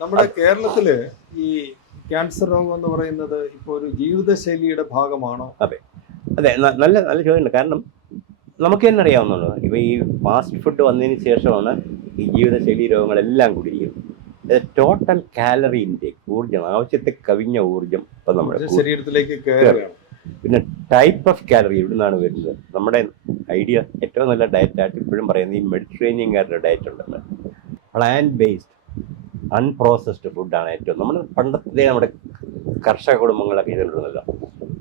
നമ്മുടെ കേരളത്തില് ഈ ക്യാൻസർ രോഗം എന്ന് പറയുന്നത് ഇപ്പോൾ ഒരു ജീവിതശൈലിയുടെ ഭാഗമാണോ? അതെ അതെ, നല്ല നല്ല ചോദ്യമുണ്ട്. കാരണം നമുക്ക് തന്നെ അറിയാവുന്നതാണ്, ഇപ്പോൾ ഈ ഫാസ്റ്റ് ഫുഡ് വന്നതിന് ശേഷമാണ് ഈ ജീവിതശൈലി രോഗങ്ങളെല്ലാം കൂടിയിരിക്കുന്നത്. ടോട്ടൽ കാലറി ഇൻടേക്ക്, ഊർജ്ജം, ആവശ്യത്തെ കവിഞ്ഞ ഊർജ്ജം ഇപ്പം നമ്മുടെ ശരീരത്തിലേക്ക് കയറുകയാണ്. പിന്നെ ടൈപ്പ് ഓഫ് കാലറി എവിടെ നിന്നാണ് വരുന്നത്? നമ്മുടെ ഐഡിയ ഏറ്റവും നല്ല ഡയറ്റായിട്ട് ഇപ്പോഴും പറയുന്നത് ഈ മെഡിറ്ററേനിയൻകാരുടെ ഡയറ്റ് ഉണ്ടല്ലോ, പ്ലാന്റ് ബേസ്ഡ് അൺപ്രോസസ്ഡ് ഫുഡാണ് ഏറ്റവും. നമ്മൾ പണ്ടത്തെ നമ്മുടെ കർഷക കുടുംബങ്ങളൊക്കെ ചെയ്തിട്ടുണ്ടല്ലോ,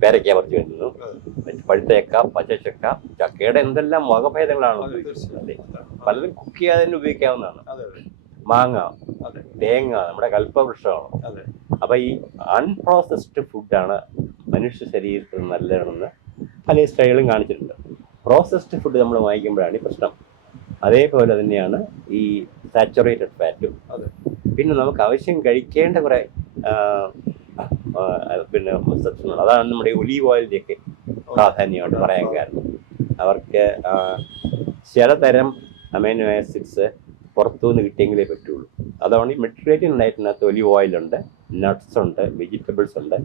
പേരയ്ക്ക പറിച്ചു വരുന്നു, പഴുത്ത ചക്ക, പച്ചച്ചക്ക, ചക്കയുടെ എന്തെല്ലാം വകഭേദങ്ങളാണ് ഉപയോഗിക്കുന്നത്. പലതും കുക്ക് ചെയ്യാതെ തന്നെ ഉപയോഗിക്കാവുന്നതാണ്. മാങ്ങ, തേങ്ങ, നമ്മുടെ കൽപ്പവൃക്ഷമാണ്. അപ്പൊ ഈ അൺപ്രോസസ്ഡ് ഫുഡാണ് മനുഷ്യ ശരീരത്തിന് നല്ലതാണെന്ന് പല സ്റ്റൈലും കാണിച്ചിട്ടുണ്ട്. പ്രോസസ്ഡ് ഫുഡ് നമ്മൾ വാങ്ങിക്കുമ്പോഴാണ് ഈ പ്രശ്നം. അതേപോലെ തന്നെയാണ് ഈ സാച്ചുറേറ്റഡ് ഫാറ്റും. പിന്നെ നമുക്ക് ആവശ്യം കഴിക്കേണ്ട കുറെ പിന്നെ സബ്സ്റ്റൻസുകൾ, അതാണ് നമ്മുടെ ഒലീവ് ഓയിലിൻ്റെയൊക്കെ പ്രാധാന്യമായിട്ട് പറയാൻ കാരണം. അവർക്ക് ചിലതരം അമൈനോ ആസിഡ്സ് പുറത്തുനിന്ന് കിട്ടിയെങ്കിലേ പറ്റുള്ളൂ. അതാണ് ഈ മെഡിറ്ററേനിയൻ ഡയറ്റിനകത്ത് ഒലീവ് ഓയിലുണ്ട്, നട്ട്സ് ഉണ്ട്, വെജിറ്റബിൾസ് ഉണ്ട്,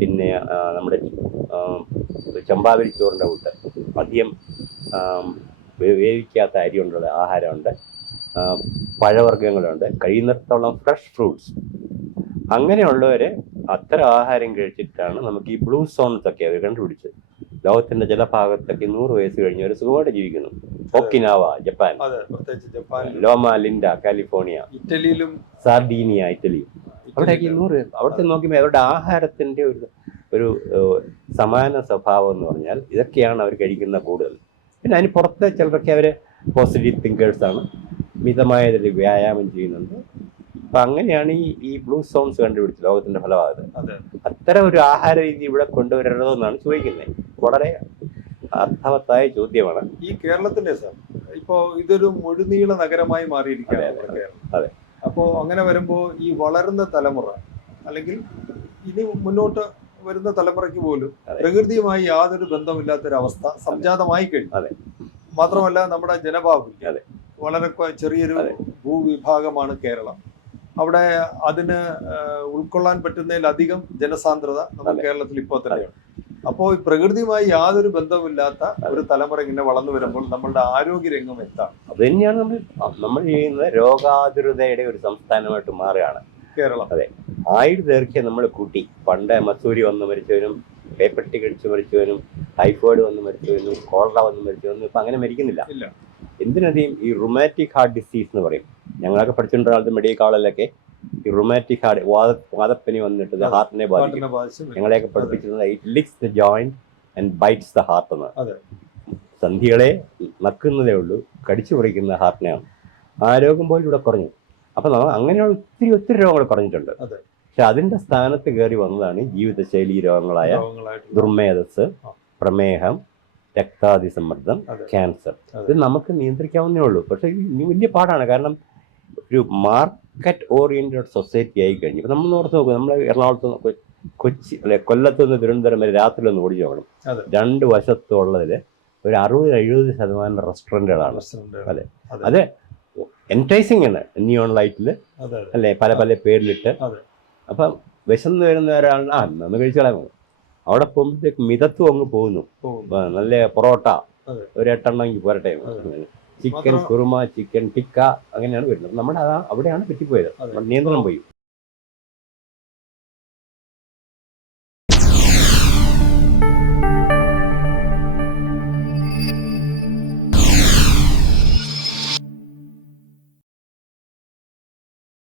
പിന്നെ നമ്മുടെ ചമ്പാവരി ചോറിൻ്റെ കൂട്ട് അധികം വേവിക്കാത്ത അരി കൊണ്ടുള്ള ആഹാരമുണ്ട്, പഴവർഗ്ഗങ്ങളുണ്ട്, കഴിയുന്നിടത്തോളം ഫ്രഷ് ഫ്രൂട്ട്സ്. അങ്ങനെയുള്ളവർ അത്തരം ആഹാരം കഴിച്ചിട്ടാണ് നമുക്ക് ഈ ബ്ലൂ സോൺസ് ഒക്കെ അവർ കണ്ടുപിടിച്ചത്. ലോകത്തിന്റെ ചില ഭാഗത്തൊക്കെ 100 വയസ്സ് കഴിഞ്ഞവർ സുഖമായിട്ട് ജീവിക്കുന്നു. Okinawa, Japan, ലോമ Linda, California, ഇറ്റലിയിലും, Sardinia, Italy, അവിടെയൊക്കെ 100. അവിടുത്തെ നോക്കുമ്പോൾ അവരുടെ ആഹാരത്തിന്റെ ഒരു സമാന സ്വഭാവം എന്ന് പറഞ്ഞാൽ ഇതൊക്കെയാണ് അവർ കഴിക്കുന്ന കൂടുതൽ. പിന്നെ അതിന് പുറത്തെ ചിലരൊക്കെ അവർ പോസിറ്റീവ് തിങ്കേഴ്സാണ്, മിതമായ വ്യായാമം ചെയ്യുന്നുണ്ട്. അപ്പൊ അങ്ങനെയാണ് ഈ ബ്ലൂ സോൺസ് കണ്ടുപിടിച്ചത് ലോകത്തിന്റെ ഫലമാകുന്നത്. അത്തരം ഒരു ആഹാര രീതി ഇവിടെ കൊണ്ടുവരരുതോ എന്നാണ് ചോദിക്കുന്നത്. വളരെ അർത്ഥവത്തായ ചോദ്യമാണ്. ഈ കേരളത്തിന്റെ സാർ ഇപ്പോ ഇതൊരു മുഴുനീള നഗരമായി മാറിയിരിക്കുകയാണ്. അതെ. അപ്പോ അങ്ങനെ വരുമ്പോ ഈ വളരുന്ന തലമുറ അല്ലെങ്കിൽ ഇനി മുന്നോട്ട് വരുന്ന തലമുറയ്ക്ക് പോലും പ്രകൃതിയുമായി യാതൊരു ബന്ധമില്ലാത്തൊരവസ്ഥ സംജാതമായി കഴിഞ്ഞു. മാത്രമല്ല നമ്മുടെ ജനബാഹുല്യം വളരെ ചെറിയൊരു ഭൂവിഭാഗമാണ് കേരളം. അവിടെ അതിന് ഉൾക്കൊള്ളാൻ പറ്റുന്നതിലധികം ജനസാന്ദ്രത നമ്മുടെ കേരളത്തിൽ ഇപ്പോൾ തന്നെയാണ്. അപ്പോൾ ഈ പ്രകൃതിയുമായി യാതൊരു ബന്ധമില്ലാത്ത ഒരു തലമുറ ഇങ്ങനെ വളർന്നു വരുമ്പോൾ നമ്മളുടെ ആരോഗ്യരംഗം എന്താണ്? അത് തന്നെയാണ് നമ്മൾ ചെയ്യുന്നത്. രോഗാതുരതയുടെ ഒരു സംസ്ഥാനമായിട്ട് മാറുകയാണ് കേരളം. അതെ, ആയുർദൈർഘ്യം നമ്മൾ കൂട്ടി. പണ്ട് മസൂരി വന്ന് മരിച്ചവനും, പേപ്പട്ടി കഴിച്ച് മരിച്ചവനും, ടൈഫോയിഡ് വന്ന് മരിച്ചവനും, കോളറ വന്ന് മരിച്ചവനും ഇപ്പം അങ്ങനെ മരിക്കുന്നില്ല. എന്തിനധികം ഈ റുമാറ്റിക് ഹാർട്ട് ഡിസീസ് എന്ന് പറയും. ഞങ്ങളൊക്കെ പഠിച്ചിട്ടുള്ള കാലത്ത് മെഡിക്കൽ കോളേജിലൊക്കെ ഈ റുമാറ്റിക് ഹാർട്ട് വാദപ്പനി വന്നിട്ട് ഹാർട്ടിനെ ബാധിക്കും. ഞങ്ങളെയൊക്കെ പഠിപ്പിച്ചിരുന്നത് it licks the joint and bites the heart എന്നാണ്. സന്ധികളെ നക്കുന്നതേ ഉള്ളൂ, കടിച്ചു പറിക്കുന്ന ഹാർട്ടിനെയാണ്. ആ രോഗം പോലും ഇവിടെ കുറഞ്ഞു. അപ്പം അങ്ങനെയുള്ള ഒത്തിരി രോഗങ്ങൾ കുറഞ്ഞിട്ടുണ്ട്. പക്ഷെ അതിൻ്റെ സ്ഥാനത്ത് കയറി വന്നതാണ് ജീവിതശൈലി രോഗങ്ങളായ ദുർമേധസ്, പ്രമേഹം, രക്താതിസമ്മർദ്ദം, ക്യാൻസർ. ഇത് നമുക്ക് നിയന്ത്രിക്കാവുന്നേ ഉള്ളൂ. പക്ഷെ ഇനി വലിയ പാടാണ്. കാരണം ഒരു മാർക്കറ്റ് ഓറിയന്റഡ് സൊസൈറ്റി ആയി കഴിഞ്ഞു. ഇപ്പം നമ്മൾ ഓർത്ത് നോക്കും, നമ്മൾ എറണാകുളത്ത് കൊച്ചി അല്ലെ കൊല്ലത്ത് നിന്ന് തിരുവനന്തപുരം വരെ രാത്രി ഒന്ന് ഓടിച്ചു നോക്കണം. 2 വശത്തുള്ളതിൽ ഒരു 60-70% റെസ്റ്റോറൻറ്റുകളാണ്. അതെ, അത് എൻറ്റൈസിങ് ആണ്. നിയോൺ ലൈറ്റിൽ അല്ലെ പല പല പേരിലിട്ട്. അപ്പം വിശന്ന് വരുന്ന ഒരാൾ ഒന്ന് കഴിച്ചോളാം. അവിടെ പോകുമ്പോഴത്തേക്ക് മിതത്വം അങ്ങ് പോകുന്നു. നല്ല പൊറോട്ട ഒരു 8 എണ്ണമെങ്കിൽ പോരട്ടെ, ചിക്കൻ കുറുമ, ചിക്കൻ ടിക്ക, അങ്ങനെയാണ് വരുന്നത്. നമ്മുടെ അവിടെയാണ് പറ്റിപ്പോയത്. നിയന്ത്രണം പോയി.